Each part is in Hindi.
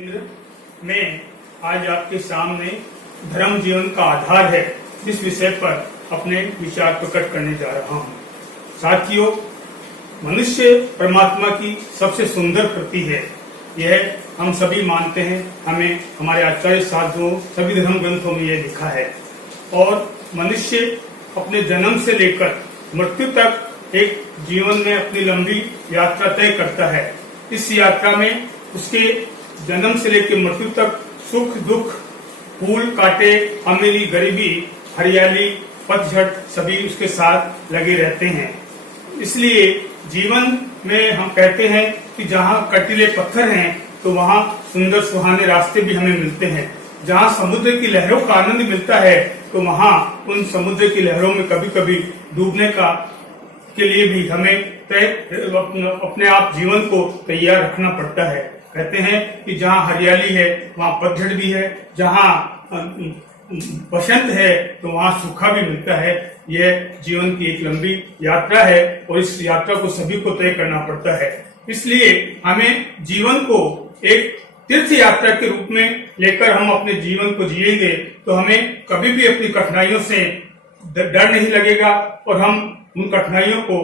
मैं आज आपके सामने धर्म जीवन का आधार है इस विषय पर अपने विचार प्रकट करने जा रहा हूँ। साथियों, मनुष्य परमात्मा की सबसे सुंदर कृति है, यह हम सभी मानते हैं। हमें हमारे आचार्य साधुओं सभी धर्म ग्रंथों में यह लिखा है। और मनुष्य अपने जन्म से लेकर मृत्यु तक एक जीवन में अपनी लंबी यात्रा तय करता है। इस यात्रा में उसके जन्म से लेकर मृत्यु तक सुख दुख, फूल कांटे, अमीरी गरीबी, हरियाली पतझड़ सभी उसके साथ लगे रहते हैं। इसलिए जीवन में हम कहते हैं कि जहाँ कटीले पत्थर हैं तो वहाँ सुंदर सुहाने रास्ते भी हमें मिलते हैं। जहाँ समुद्र की लहरों का आनंद मिलता है तो वहाँ उन समुद्र की लहरों में कभी कभी डूबने के लिए भी हमें अपने आप जीवन को तैयार रखना पड़ता है। कहते हैं कि जहाँ हरियाली है वहाँ पतझड़ भी है, जहाँ बसंत है तो वहाँ सूखा भी मिलता है। यह जीवन की एक लंबी यात्रा है और इस यात्रा को सभी को तय करना पड़ता है। इसलिए हमें जीवन को एक तीर्थ यात्रा के रूप में लेकर हम अपने जीवन को जिएंगे तो हमें कभी भी अपनी कठिनाइयों से डर नहीं लगेगा और हम उन कठिनाइयों को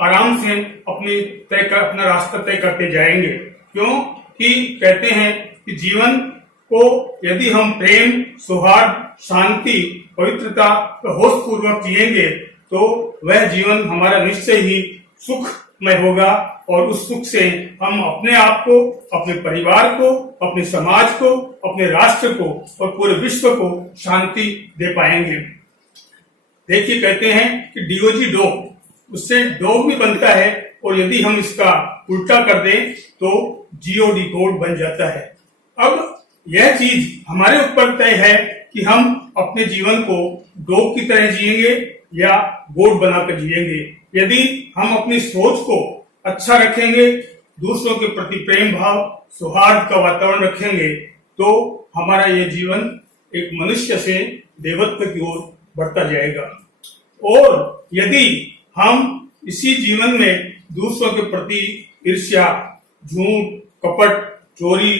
आराम से अपना रास्ता तय करते जाएंगे। क्यों कि कहते हैं कि जीवन को यदि हम प्रेम, सौहार्द, शांति, पवित्रता होश पूर्वक जिएंगे तो वह जीवन हमारा निश्चय ही सुखमय होगा और उस सुख से हम अपने आप को, अपने परिवार को, अपने समाज को, अपने राष्ट्र को और पूरे विश्व को शांति दे पाएंगे। देखिए, कहते हैं कि डीओजी डॉग, उससे डॉग भी बनता है और यदि हम इसका उल्टा कर दें तो जीओडी गोड बन जाता है। अब यह चीज हमारे ऊपर तय है कि हम अपने जीवन को डॉग की तरह जिएंगे या गोड बनाकर जिएंगे। यदि हम अपनी सोच को अच्छा रखेंगे, दूसरों के प्रति प्रेम भाव, सौहार्द का वातावरण रखेंगे तो हमारा यह जीवन एक मनुष्य से देवत्व की ओर बढ़ता जाएगा। और यदि हम इसी जीवन में दूसरों के प्रति ईर्ष्या, झूठ, कपट, चोरी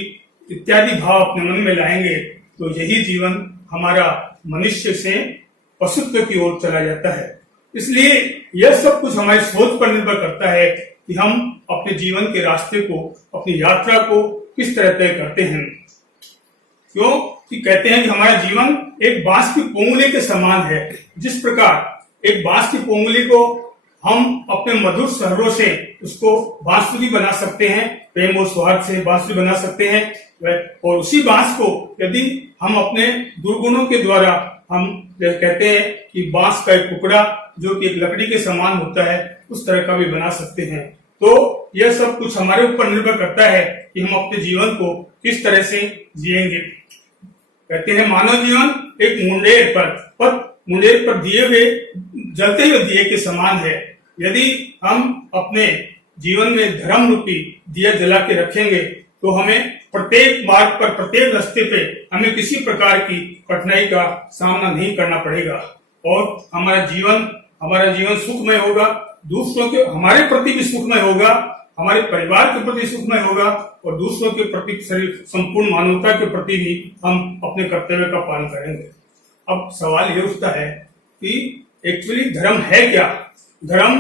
इत्यादि भाव अपने मन में लाएंगे तो यही जीवन हमारा मनुष्य से पशुत्व की ओर चला जाता है। इसलिए यह सब कुछ हमारी सोच पर निर्भर करता है कि हम अपने जीवन के रास्ते को, अपनी यात्रा को किस तरह तय करते हैं। क्यों कि कहते हैं कि हमारा जीवन एक बांस की पोंगली के समान है। जिस प्रकार एक बांस की पोंगली को हम अपने मधुर स्वरों से उसको बांसुरी बना सकते हैं, प्रेम और सौहार्द से बांसुरी बना सकते हैं, और उसी बांस को यदि हम अपने दुर्गुणों के द्वारा, हम कहते हैं कि बांस का एक टुकड़ा जो कि एक लकड़ी के समान होता है, उस तरह का भी बना सकते हैं। तो यह सब कुछ हमारे ऊपर निर्भर करता है कि हम अपने जीवन को किस तरह से जिएंगे। कहते हैं मानव जीवन एक मुंडेर पर दिए हुए जलते हुए दिए के समान है। यदि हम अपने जीवन में धर्म रूपी दिया जला के रखेंगे तो हमें प्रत्येक मार्ग पर, प्रत्येक रास्ते पे हमें किसी प्रकार की कठिनाई का सामना नहीं करना पड़ेगा और हमारा जीवन सुखमय होगा। दूसरों के हमारे प्रति भी सुखमय होगा, हमारे परिवार के प्रति सुखमय होगा और दूसरों के प्रति, संपूर्ण मानवता के प्रति भी हम अपने कर्तव्य का पालन करेंगे। अब सवाल ये उठता है कि एक्चुअली धर्म है क्या? धर्म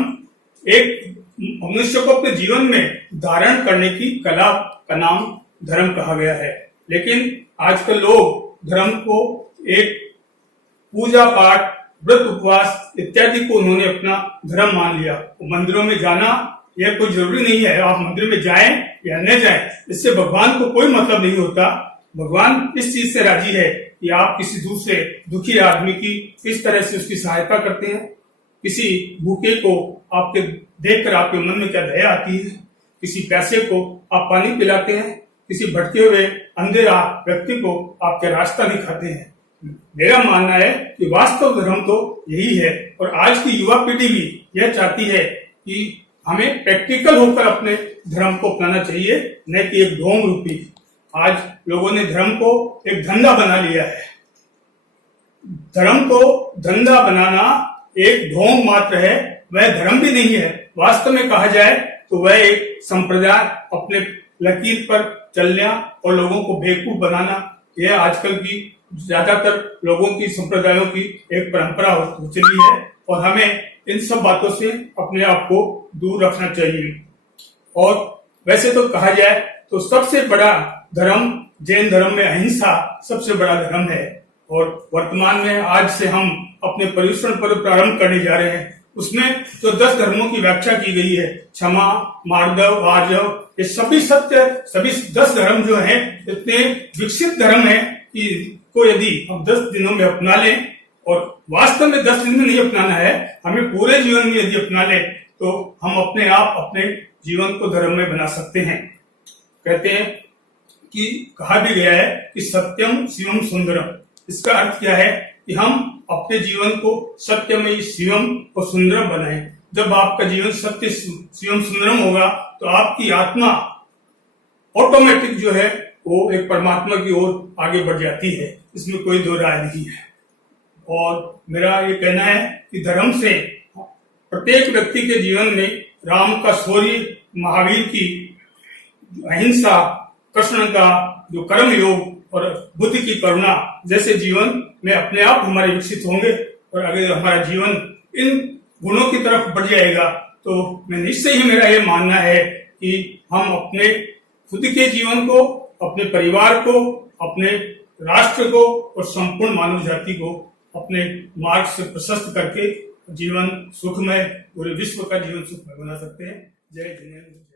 एक मनुष्य को अपने जीवन में धारण करने की कला का नाम धर्म कहा गया है। लेकिन आजकल लोग धर्म को एक पूजा पाठ, व्रत उपवास इत्यादि को उन्होंने अपना धर्म मान लिया। मंदिरों में जाना यह कोई जरूरी नहीं है, आप मंदिर में जाएं या न जाएं, इससे भगवान को कोई मतलब नहीं होता। भगवान इस चीज से राजी है कि आप किसी दूसरे दुखी आदमी की किस तरह से उसकी सहायता करते हैं। किसी भूखे को आपके देखकर आपके मन में क्या दया आती है, किसी प्यासे को आप पानी पिलाते हैं, किसी भटके हुए अंधे व्यक्ति को आप क्या रास्ता दिखाते हैं। मेरा मानना है कि वास्तव धर्म तो यही है और आज की युवा पीढ़ी भी यह चाहती है कि हमें प्रैक्टिकल होकर अपने धर्म को अपनाना चाहिए, न कि एक ढोंग रूपी। आज लोगों ने धर्म को एक धंधा बना लिया है। धर्म को धंधा बनाना एक ढोंग मात्र है, वह धर्म भी नहीं है। वास्तव में कहा जाए तो वह एक संप्रदाय, अपने लकीर पर चलना और लोगों को बेवकूफ बनाना, यह आजकल की ज्यादातर लोगों की संप्रदायों की एक परंपरा हो चली है और हमें इन सब बातों से अपने आप को दूर रखना चाहिए। और वैसे तो कहा जाए तो सबसे बड़ा धर्म जैन धर्म में अहिंसा सबसे बड़ा धर्म है और वर्तमान में आज से हम अपने पर्युषण पर्व प्रारंभ करने जा रहे हैं। उसमें जो 10 धर्मों की व्याख्या की गई है, क्षमा, मार्दव, आर्जव, ये सभी सत्य, सभी 10 धर्म जो हैं इतने विकसित धर्म हैं कि को यदि हम 10 दिनों में अपना लें, और वास्तव में 10 दिन में नहीं अपनाना है, हमें पूरे जीवन में यदि अपना ले तो हम अपने आप अपने जीवन को धर्म में बना सकते हैं। कहते हैं कि कहा भी गया है कि सत्यम शिवम सुंदरम। इसका अर्थ क्या है कि हम अपने जीवन को सत्यमयी शिवम और सुंदरम बनाएं। जब आपका जीवन सत्य शिवम सुंदरम होगा तो आपकी आत्मा ऑटोमेटिक जो है वो एक परमात्मा की ओर आगे बढ़ जाती है, इसमें कोई दो राय नहीं है। और मेरा ये कहना है कि धर्म से प्रत्येक व्यक्ति के जीवन में राम का शौर्य, महावीर की अहिंसा, कृष्ण का जो कर्म योग और बुद्ध की करुणा जैसे जीवन में अपने आप हमारे विकसित होंगे और अगर हमारा जीवन इन गुणों की तरफ बढ़ जाएगा तो मैं निश्चय ही मेरा ये मानना है कि हम अपने खुद के जीवन को, अपने परिवार को, अपने राष्ट्र को और संपूर्ण मानव जाति को अपने मार्ग से प्रशस्त करके जीवन सुखमय, पूरे विश्व का जीवन सुखमय बना सकते हैं। जय जिनेन्द्र।